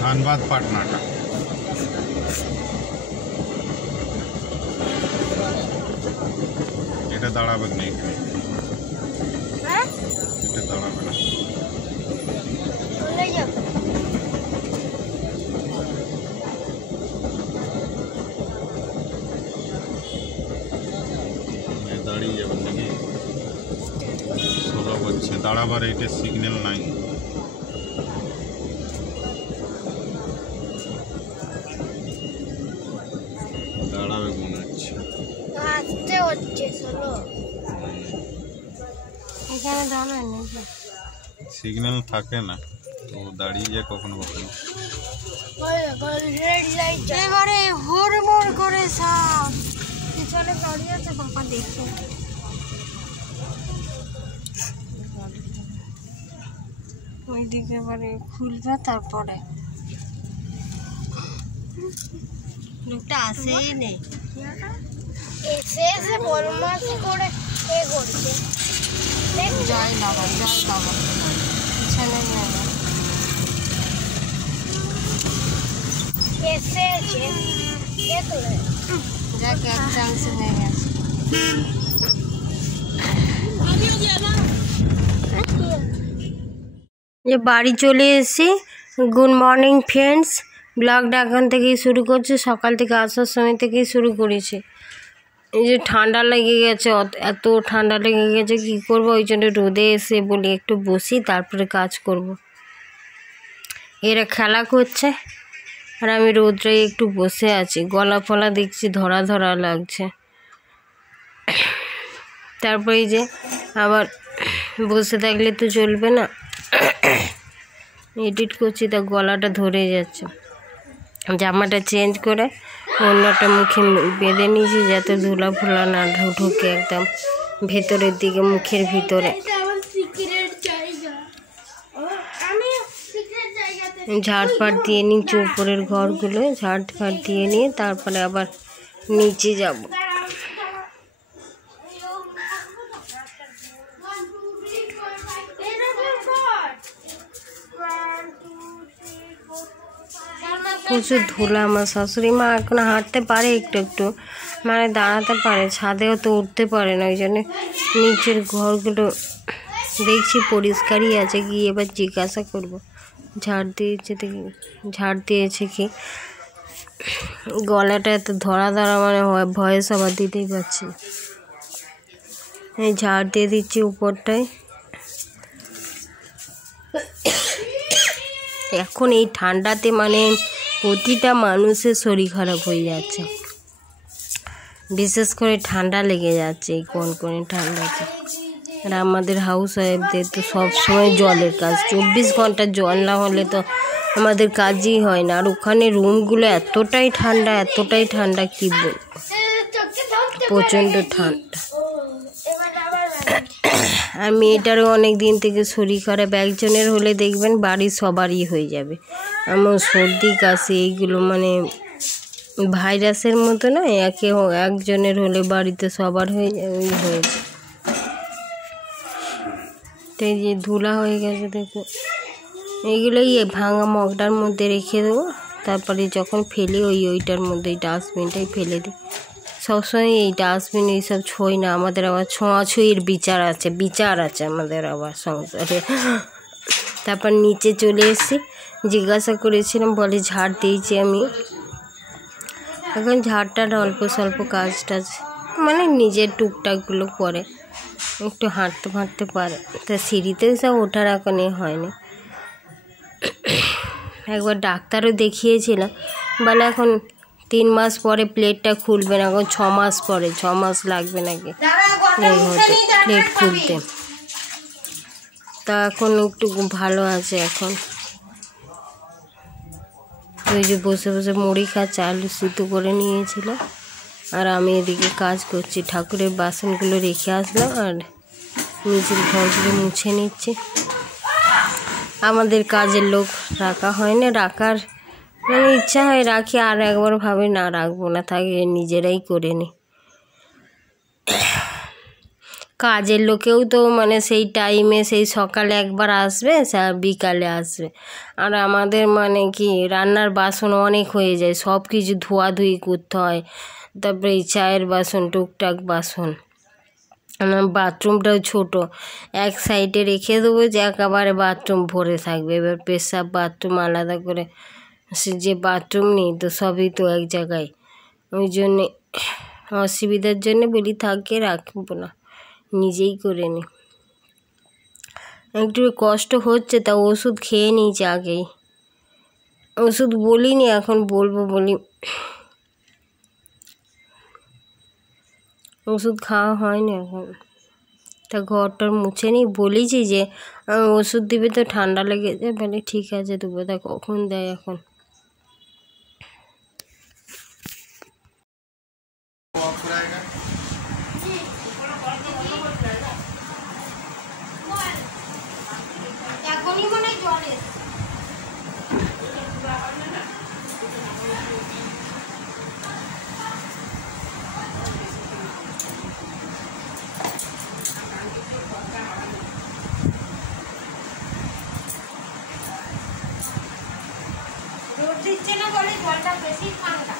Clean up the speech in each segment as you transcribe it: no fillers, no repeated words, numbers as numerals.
ধানবাদ পাটনাটা এটা দাঁড়াবে না, এটা দাঁড়াবে না। দাঁড়িয়ে যাবেন নাকি? 16 বলছে দাঁড়াবার, এটা সিগন্যাল নাই। দাঁড়াবে মনে হচ্ছে, সিগন্যাল থাকে না তো দাঁড়িয়ে যায় কখনো কখনো। এবারে হুড়মুড় করে সব পিছনে দাঁড়িয়ে আছে বাবা, দেখে ওইদিকে এবারে খুলবে, তারপরে লোকটা আসেই নেই, এসে এসে বলমাসি করে এ করছে। যাই বাবা, যাই বাবা, পিছনে নেবে এসেছে, দেখলে যাক এক চান্স হয়ে গেছে। যে বাড়ি চলে এসেছি। গুড মর্নিং ফ্রেন্ডস, ব্লগটা এখন থেকেই শুরু করছি, সকাল থেকে আসার সময় থেকেই শুরু করেছি। এই যে ঠান্ডা লেগে গেছে, এত ঠান্ডা লেগে গেছে কী করবো, ওই জন্য রোদে এসে বলি একটু বসি তারপরে কাজ করব। এরা খেলা করছে আর আমি রোদ্রে একটু বসে আছি, গলা ফলা দেখছি ধরা ধরা লাগছে। তারপরে এই যে আবার বসে থাকলে তো চলবে না, এডিট করছি তা গলাটা ধরে যাচ্ছে। জামাটা চেঞ্জ করে অন্যটা মুখে বেঁধে নিয়েছি যাতে ধুলা ফুলা না ঢুকে একদম ভেতরের দিকে, মুখের ভিতরে। ঝাড়ফাট দিয়ে নিচ্ছি উপরের ঘরগুলো, ঝাড়ফাট দিয়ে নিয়ে তারপরে আবার নিচে যাব। প্রচুর ধুলা। আমার শাশুড়ি মা এখন হাঁটতে পারে একটু একটু, মানে দাঁড়াতে পারে, ছাদেও তো উঠতে পারে না, ওই জন্য নিচের ঘরগুলো দেখছি পরিষ্কারই আছে, গিয়ে এবার জিজ্ঞাসা করব ঝাড় দিয়েছে দেখি, ঝাড় দিয়েছে কি। গলাটা এত ধরা ধরা মানে ভয়েস আবার দিতেই পারছি। এই ঝাড় দিয়ে দিচ্ছি উপরটায়। এখন এই ঠান্ডাতে মানে প্রতিটা মানুষের শরীর খারাপ হয়ে যাচ্ছে, বিশেষ করে ঠান্ডা লেগে যাচ্ছে এই কনকনে ঠান্ডাতে। আর আমাদের হাউস ওয়াইফদের তো সবসময় জলের কাজ, 24 ঘন্টা জল না হলে তো আমাদের কাজই হয় না। আর ওখানে রুমগুলো এতটাই ঠান্ডা কী বলবো, প্রচণ্ড ঠান্ডা। আর মেয়েটারও অনেক দিন থেকে শরীর খারাপ, একজনের হলে দেখবেন বাড়ির সবারই হয়ে যাবে। এমন সর্দি কাশি এইগুলো মানে ভাইরাসের মতো না, একজনের হলে বাড়িতে সবার হয়েছে। তো এই যে ধুলা হয়ে গেছে দেখো, এইগুলোই ভাঙা মগটার মধ্যে রেখে দেবো, তারপরে যখন ফেলি ওইটার মধ্যে এই ডাস্টবিনটাই ফেলে দিই। সবসময় এই ডাস্টবিন এইসব ছোঁই না, আমাদের আবার ছোঁয়াছুঁয়ির বিচার আছে আমাদের আবার সংসারে। তারপর নিচে চলে এসেছি, জিজ্ঞাসা করেছিলাম, বলে ঝাড় দিয়েছি আমি। এখন ঝাড়টার অল্প স্বল্প কাজ টাজ মানে নিজের টুকটাকগুলো করে, একটু হাঁটতে পারে। তা সিঁড়িতেও সব ওঠার এখন হয়নি। একবার ডাক্তারও দেখিয়েছিলাম, বলে এখন 3 মাস পরে প্লেটটা খুলবে না, এখন 6 মাস পরে, 6 মাস লাগবে নাকি প্লেট খুলতে। তা এখন একটু ভালো আছে এখন। ওই যে বসে বসে মুড়ি খাচ্ছে, আলু সিদ্ধ করে নিয়েছিল, আর আমি এদিকে কাজ করছি। ঠাকুরের বাসনগুলো রেখে আসলাম আর নিজের ঘরগুলো মুছে নিচ্ছি। আমাদের কাজের লোক রাখা হয় না, রাখার মানে ইচ্ছা হয় রাখি, আর একবার ভাবে না রাখবো না, থাকে নিজেরাই করে নিই। কাজের লোকেও তো মানে সেই টাইমে সেই সকালে একবার আসবে, বিকালে আসবে। আর আমাদের মানে কি রান্নার বাসন অনেক হয়ে যায়, সব কিছু ধোয়াধুয়ি করতে হয়। তারপরে এই চায়ের বাসন, টুকটাক বাসন। আমার বাথরুমটাও ছোট, এক সাইডে রেখে দেবো যে একেবারে বাথরুম ভরে থাকবে। এবার পেশাব বাথরুম আলাদা করে, সে যে বাথরুম নেই তো, সবই তো এক জায়গায়। ওই জন্যে অসুবিধার জন্য বলি থাকে রাখবো না, নিজেই করে নি। একটু কষ্ট হচ্ছে, তা ওষুধ খেয়ে নিয়েছি আগেই। ওষুধ বলিনি, এখন বলবো বলি। ওষুধ খাওয়া হয়নি এখন। তা ঘরটার মুছে নিই, বলেছি যে ওষুধ দিবে তো ঠান্ডা লেগেছে, বলে ঠিক আছে দেবো। তা কখন দেয় এখন। রোদ দিচ্ছে না বলে জলটা বেশি ঠান্ডা।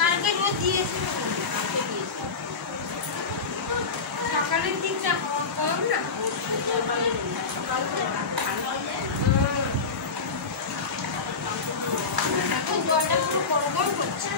কালকে রোদ দিয়েছিল, সকালের দিকটা কম না, এখন জলটা পুরো গরম করছে।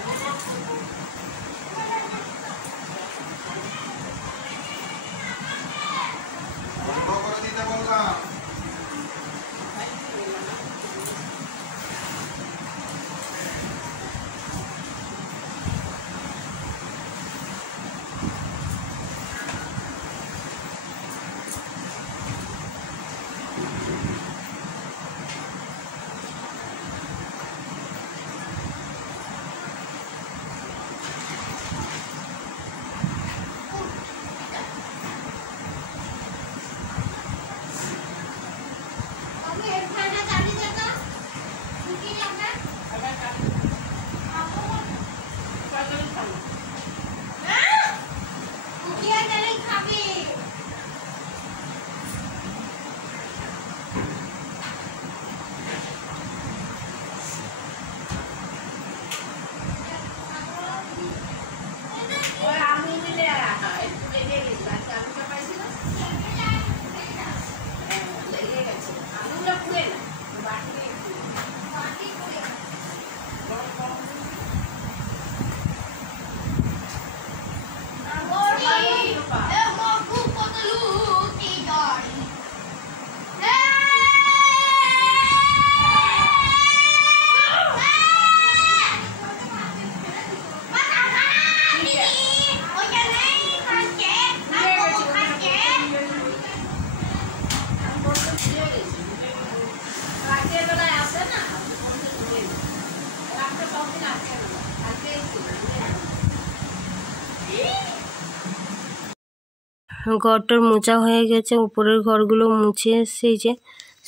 ঘরটার মোছা হয়ে গেছে, উপরের ঘরগুলো মুছে এসছে। এই যে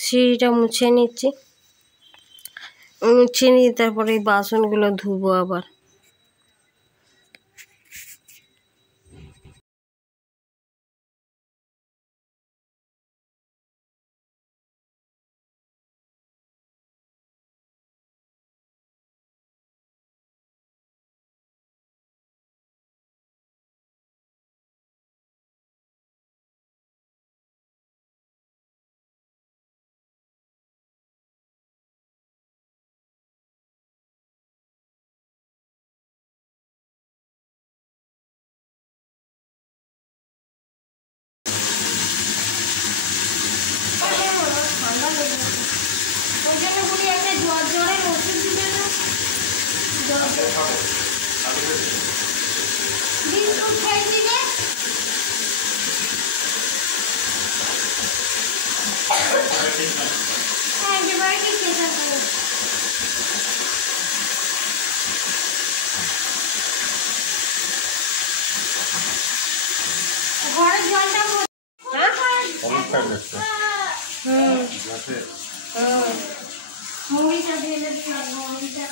সিঁড়িটা মুছে নিচ্ছি, মুছে নিয়ে তারপরে এই বাসনগুলো ধুবো আবার। ওই জন্য বলি একটা জ্বরের ওষুধ দিবে না, বিস্কুট খেয়ে দিবে। অ্যান্টিবায়োটিক খেতে হবে। ঘরের জলটা মুড়িটা ঢেলে দিলাম, মুড়িটা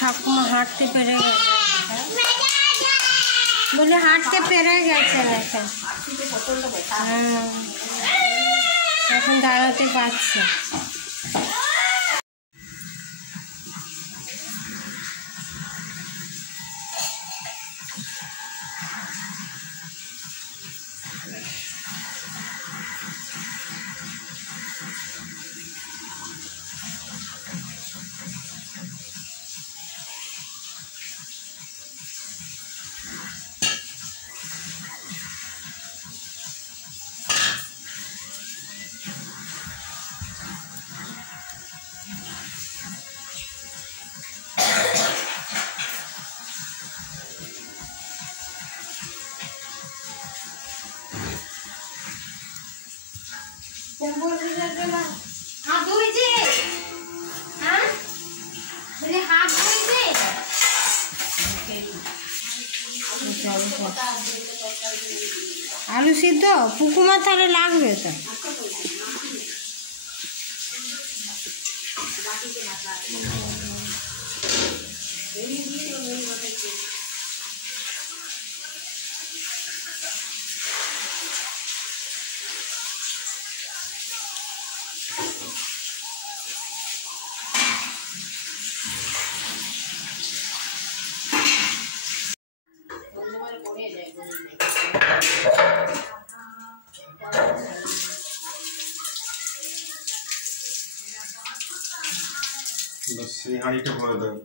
ঠাকুমা হাঁটতে পেরে গেছে, বলে হাঁটতে পেরে গেছেন এখন। হ্যাঁ, এখন দাঁড়াতে পারছে। আলু সিদ্ধ পুকুমা তাহলে লাগবে তো। সেই হাঁড়িটা ভরে দেয়।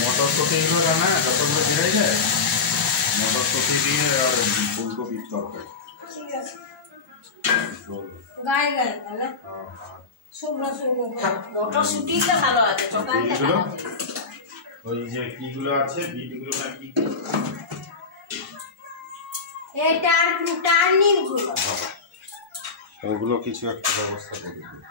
মটরশুঁটিগুলো রান্না যতগুলো জিরাই যায়, মটরশুঁটি দিয়ে আর ফুলকপির তরকারি। গায়ে গায়ে না শুকনো শুকনো মটরশুঁটিটা ভালো আছে। ওই যে কিগুলো আছে বিটগুলো না কি এই টার্নিং গুলো, ওগুলো কিছু একটা ব্যবস্থা করে দিই।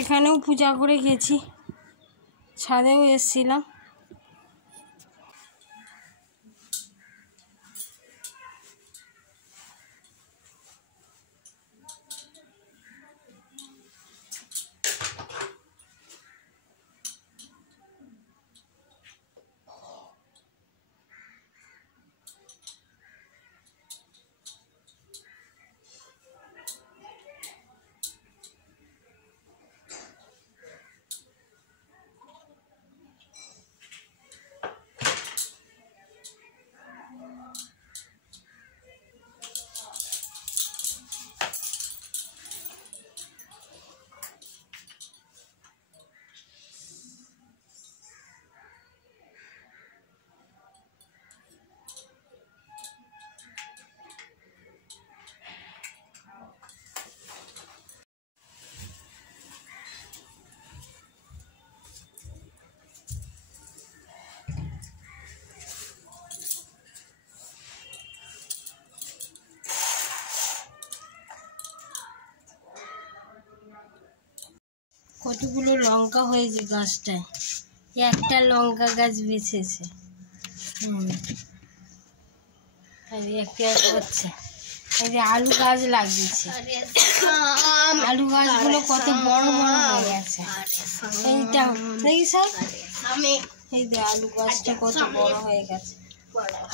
এখানেও পূজা করে গেছি, ছাদেও এসেছিলাম। কতগুলো লঙ্কা হয়েছে গাছটায়, একটা লঙ্কা গাছ বেঁচেছে। একটা হচ্ছে এই যে আলু গাছ লাগিয়েছে, আলু গাছগুলো কত বড় বড় হয়ে গেছে। এইটা দেখি স্যার, এই যে আলু গাছটা কত বড় হয়ে গেছে।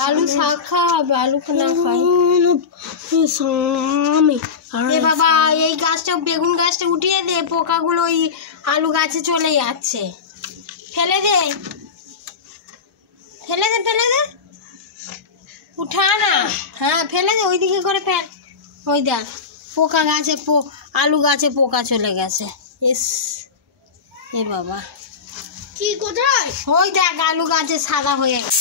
আলু শাক খাওয়া হবে, আলু না খাই। এ বাবা, এই গাছটা বেগুন গাছটা উঠিয়ে দে, পোকাগুলো ওই আলু গাছে চলে যাচ্ছে। ফেলে দে, ফেলে দে, ফেলে দে, উঠা না। হ্যাঁ ফেলে দে, ওইদিকে করে ফেল। ওই দেখ পোকা গাছে, আলু গাছে পোকা চলে গেছে। ইস, এ বাবা কি কোথায়? ওই দেখ আলু গাছে সাদা হয়ে গেছে।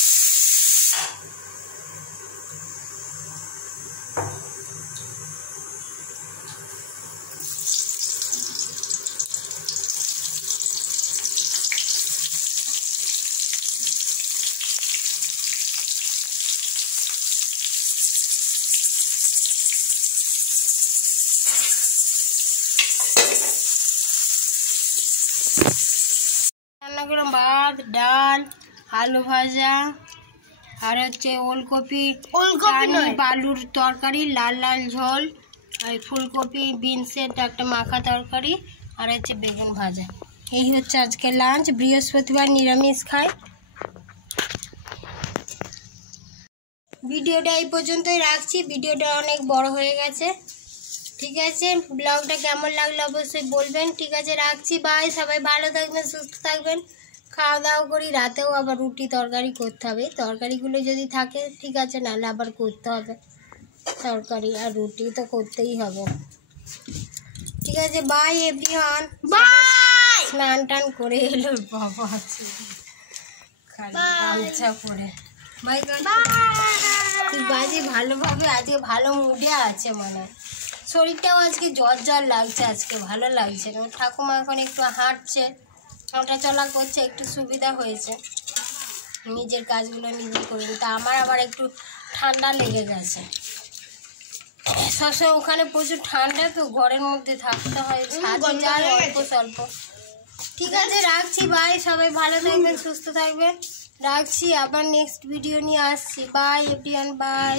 রান্না করলাম ভাত, ডাল, আলু ভাজা, আর হচ্ছে ওলকপি আলুর তরকারি, লাল লাল ঝোল, আর ফুলকপি বিনসের একটা মাখা তরকারি, আর হচ্ছে বেগুন ভাজা। এই হচ্ছে আজকে লাঞ্চ। বৃহস্পতিবার নিরামিষ খাই। ভিডিওটা এই পর্যন্তই রাখছি, ভিডিওটা অনেক বড় হয়ে গেছে। ঠিক আছে, ব্লগটা কেমন লাগলো অবশ্যই বলবেন। ঠিক আছে, রাখছি, বাই। সবাই ভালো থাকবেন, সুস্থ থাকবেন। খাওয়া দাওয়া করি, রাতেও আবার রুটি তরকারি করতে হবে। তরকারিগুলো যদি থাকে ঠিক আছে, নাহলে আবার করতে হবে তরকারি, আর রুটি তো করতেই হবে। ঠিক আছে, বাই এভরিওয়ান, বাই। স্নান টান করে এলো বাবা, আছে গামছা পরে। বাই তুই বাজি ভালোভাবে, আজকে ভালো মুডে আছে মনে হয়। শরীরটাও আজকে জ্বর জ্বর লাগছে, আজকে ভালো লাগছে না। ঠাকুমা এখন একটু হাঁটছে, হাঁটা চলা করছে, একটু সুবিধা হয়েছে, নিজের কাজগুলো নিজে করে। তা আমার আবার একটু ঠান্ডা লেগে গেছে। সবসময় ওখানে প্রচুর ঠান্ডা, তো ঘরের মধ্যে থাকতে হয়, অল্প স্বল্প। ঠিক আছে, রাখছি, বাই। সবাই ভালো থাকবেন, সুস্থ থাকবেন, রাখছি। আবার নেক্সট ভিডিও নিয়ে আসছি। Bye everyone, by.